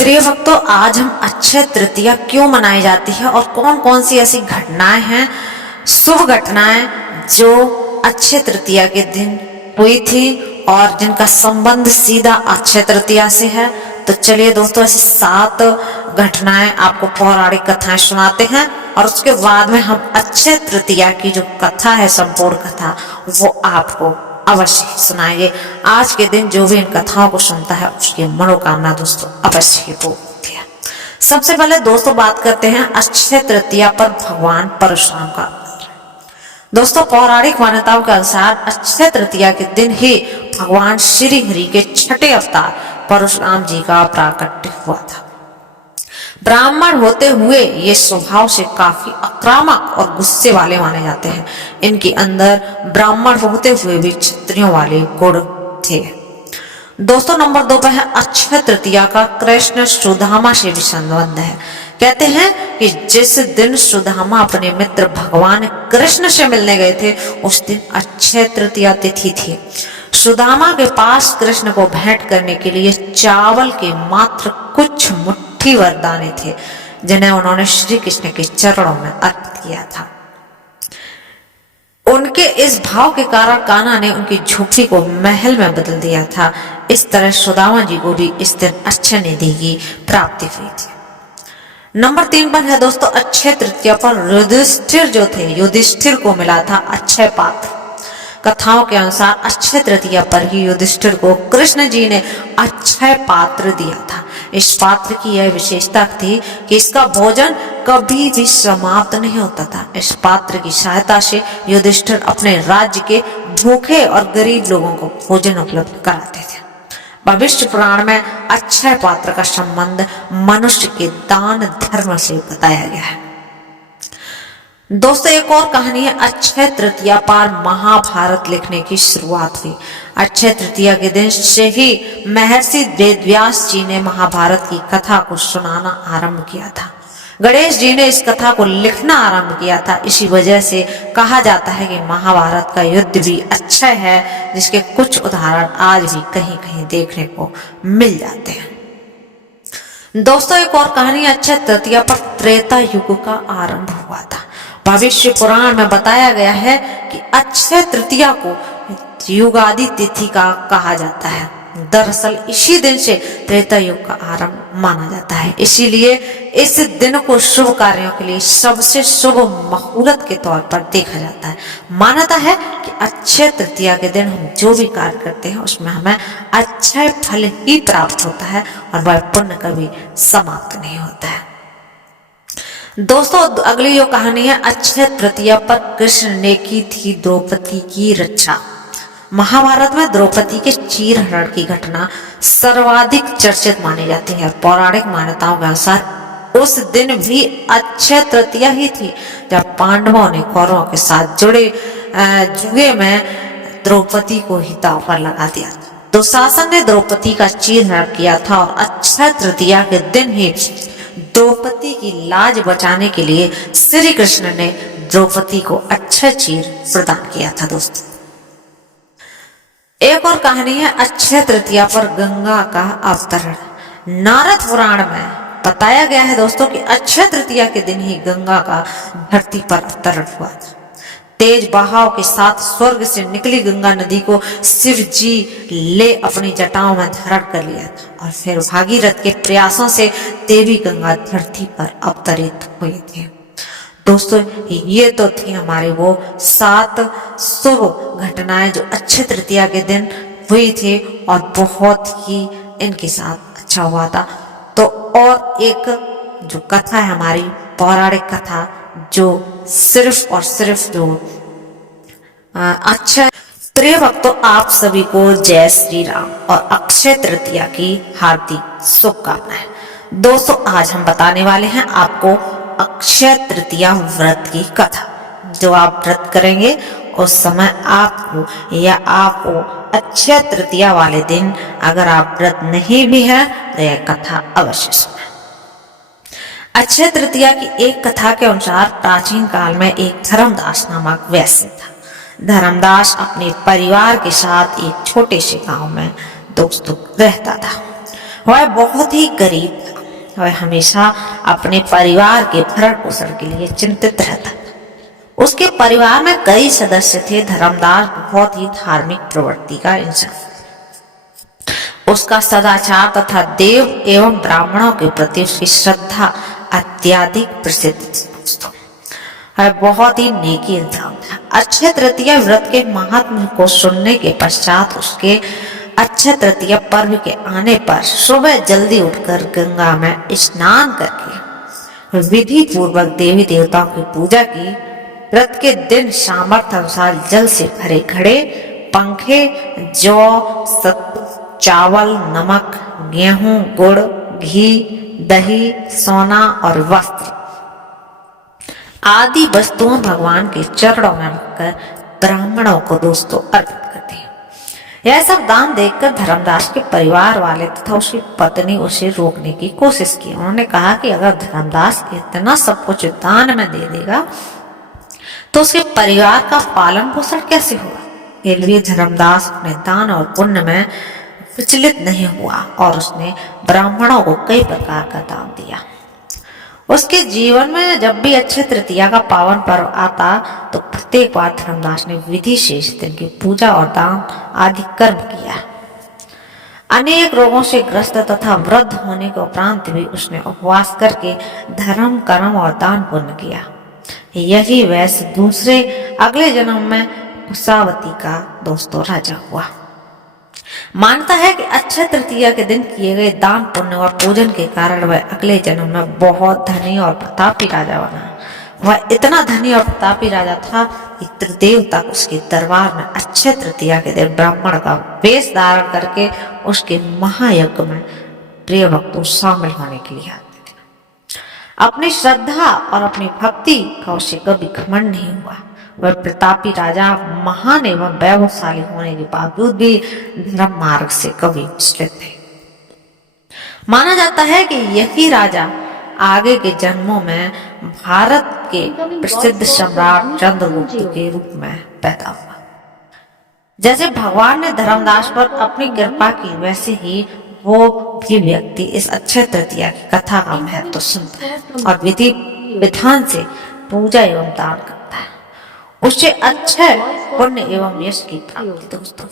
प्रिय भक्तों, आज हम अक्षय तृतीया क्यों मनाई जाती है और कौन कौन सी ऐसी घटनाएं हैं, शुभ घटनाएं जो अक्षय तृतीया के दिन हुई थी और जिनका संबंध सीधा अक्षय तृतीया से है। तो चलिए दोस्तों, ऐसी 7 घटनाएं आपको पौराणिक कथाएं सुनाते हैं और उसके बाद में हम अक्षय तृतीया की जो कथा है, संपूर्ण कथा, वो आपको अवश्य सुनाएंगे। आज के दिन जो भी इन कथाओं को सुनता है उसकी मनोकामना दोस्तों अवश्य ही पूर्ण होती है। सबसे पहले दोस्तों बात करते हैं अक्षय तृतीया पर भगवान परशुराम का। दोस्तों, पौराणिक मान्यताओं के अनुसार अक्षय तृतीया के दिन ही भगवान श्री हरि के छठे अवतार परशुराम जी का प्राकट्य हुआ था। ब्राह्मण होते हुए ये स्वभाव से काफी आक्रामक और गुस्से वाले माने जाते हैं। इनके अंदर ब्राह्मण होते हुए भी क्षत्रियों वाले गुण थे। दोस्तों, नंबर 2 पर है अक्षय तृतीया का कृष्ण सुदामा से भी संबंध है। कहते हैं कि जिस दिन सुदामा अपने मित्र भगवान कृष्ण से मिलने गए थे, उस दिन अक्षय तृतीया तिथि थी। सुदामा के पास कृष्ण को भेंट करने के लिए चावल के मात्र कुछ मुट्ठी भर दाने थे, जिन्हें उन्होंने श्री कृष्ण के चरणों में अर्पित किया था। उनके इस भाव के कारण कान्हा ने उनकी झोपड़ी को महल में बदल दिया था। इस तरह सुदामा जी को भी इस दिन अक्षय निधि की प्राप्ति हुई थी। नंबर 3 पर है दोस्तों अक्षय तृतीया पर युधिष्ठिर जो थे, युधिष्ठिर को मिला था अक्षय पात्र। कथाओं के अनुसार अक्षय तृतीया पर ही युधिष्ठिर को कृष्ण जी ने अक्षय पात्र दिया था। इस पात्र की यह विशेषता थी कि इसका भोजन कभी भी समाप्त नहीं होता था। इस पात्र की सहायता से युधिष्ठिर अपने राज्य के भूखे और गरीब लोगों को भोजन उपलब्ध कराते थे। भविष्य पुराण में अक्षय पात्र का संबंध मनुष्य के दान धर्म से बताया गया है। दोस्तों, एक और कहानी है अक्षय तृतीया पर महाभारत लिखने की शुरुआत हुई। अक्षय तृतीया के दिन से ही महर्षि वेदव्यास जी ने महाभारत की कथा को सुनाना आरंभ किया था। गणेश जी ने इस कथा को लिखना आरंभ किया था। इसी वजह से कहा जाता है कि महाभारत का युद्ध भी अक्षय है, जिसके कुछ उदाहरण आज भी कहीं कहीं देखने को मिल जाते हैं। दोस्तों, एक और कहानी अक्षय तृतीया पर त्रेता युग का आरंभ हुआ था। भविष्य पुराण में बताया गया है कि अक्षय तृतीया को युगादि तिथि का कहा जाता है। दरअसल इसी दिन से त्रेता युग का आरंभ माना जाता है। इसीलिए इस दिन को शुभ कार्यों के लिए सबसे शुभ मुहूर्त के तौर पर देखा जाता है। मान्यता है कि अक्षय तृतीया के दिन हम जो भी कार्य करते हैं उसमें हमें अक्षय फल ही प्राप्त होता है और वह पुण्य कभी समाप्त नहीं होता है। दोस्तों, अगली जो कहानी है अक्षय तृतीया पर कृष्ण ने की थी द्रौपदी की रक्षा। महाभारत में द्रौपदी के चीरहरण की घटना सर्वाधिक चर्चित मानी जाती है। पौराणिक मान्यताओं के अनुसार उस दिन भी अक्षय तृतीया ही थी जब पांडवों ने कौरवों के साथ जुड़े जुए में द्रौपदी को ही दांव पर लगा दिया। दुशासन ने द्रौपदी का चीरहरण किया था और अक्षय तृतीया के दिन ही द्रौपदी की लाज बचाने के लिए श्री कृष्ण ने द्रौपदी को अक्षय चीर प्रदान किया था। दोस्तों, एक और कहानी है अक्षय तृतीया पर गंगा का अवतरण। नारद पुराण में बताया गया है दोस्तों कि अक्षय तृतीया के दिन ही गंगा का धरती पर अवतरण हुआ था। तेज बहाव के साथ स्वर्ग से निकली गंगा नदी को शिव जी ले अपनी जटाओं में धारण कर लिया था और फिर भागीरथ के प्रयासों से देवी गंगा धरती पर अवतरित हुए थे। दोस्तों, ये तो थी हमारी वो 7 शुभ घटनाएं जो अक्षय तृतीया के दिन हुई थी और बहुत ही इनके साथ अच्छा हुआ था। तो और एक जो कथा है हमारी पौराणिक कथा, जो सिर्फ और सिर्फ जो अक्षय। प्रिय भक्तों, आप सभी को जय श्री राम और अक्षय तृतीया की हार्दिक शुभकामनाएं। दोस्तों, आज हम बताने वाले हैं आपको अक्षय तृतीया व्रत की कथा। जो आप व्रत करेंगे उस समय आपको या आपको अक्षय तृतीया वाले दिन अगर आप व्रत नहीं भी है तो यह कथा अवश्य सुनें। अक्षय तृतीया की एक कथा के अनुसार प्राचीन काल में एक धर्मदास नामक वैश्य था। धर्मदास अपने परिवार के साथ एक छोटे से गांव में दोस्तों रहता था। वह बहुत ही गरीब था। वह हमेशा अपने परिवार के भरण पोषण के लिए चिंतित रहता। उसके परिवार में कई सदस्य थे। धर्मदास बहुत ही धार्मिक प्रवृत्ति का इंसान। उसका सदाचार तथा देव एवं ब्राह्मणों के प्रति उसकी श्रद्धा अत्यधिक प्रसिद्ध थी। बहुत ही नेकी इंसान था। अक्षय तृतीया व्रत के महात्म को सुनने के पश्चात उसके अक्षय तृतीया पर्व के आने पर सुबह जल्दी उठकर गंगा में स्नान करके विधि पूर्वक देवी देवताओं की पूजा की। व्रत के दिन सामर्थ्य अनुसार जल से भरे घड़े, पंखे, जौ, सत्तू, चावल, नमक, गेहूं, गुड़, घी, दही, सोना और वस्त्र आदि वस्तुओं भगवान के चरणों में रखकर ब्राह्मणों को दोस्तों अर्पित करते हैं। यह सब दान देखकर धर्मदास के परिवार वाले तथा उसकी पत्नी उसे रोकने की कोशिश की। उन्होंने कहा कि अगर धर्मदास इतना सब कुछ दान में दे देगा तो उसके परिवार का पालन पोषण कैसे होगा। इसलिए धर्मदास अपने दान और पुण्य में विचलित नहीं हुआ और उसने ब्राह्मणों को कई प्रकार का दान दिया। उसके जीवन में जब भी अक्षय तृतीया का पावन पर्व आता तो प्रत्येक बार धर्मदास ने विधि से इस दिन की पूजा और दान आदि कर्म किया। अनेक रोगों से ग्रस्त तथा वृद्ध होने के उपरांत भी उसने उपवास करके धर्म, कर्म और दान पुण्य किया। यही वैसे दूसरे अगले जन्म में कुशावती का दोस्तों राजा हुआ। मानता है कि अक्षय तृतीया के दिन किए गए दान, पुण्य और पूजन के कारण वह अगले जन्म में बहुत धनी और प्रतापी राजा बना। वह इतना धनी और प्रतापी राजा था कि त्रिदेव तक उसके दरबार में अक्षय तृतीया के दिन ब्राह्मण का वेश धारण करके उसके महायज्ञ में प्रिय भक्तों शामिल होने के लिए आते थे। अपनी श्रद्धा और अपनी भक्ति का उसे कभी घमंड नहीं हुआ। वह प्रतापी राजा महान एवं वैभवशाली होने के बावजूद भी धर्म मार्ग से कभी विचलित थे। माना जाता है कि यही राजा आगे के जन्मों में भारत के प्रसिद्ध सम्राट चंद्रगुप्त के रूप में पैदा हुआ। जैसे भगवान ने धर्मदास पर अपनी कृपा की, वैसे ही वो भी व्यक्ति इस अक्षय तृतीया की कथा का महत्व सुनता है और विधि विधान से पूजा एवं दान करता है। उससे अच्छे पुण्य एवं यश की प्राप्ति दोस्तों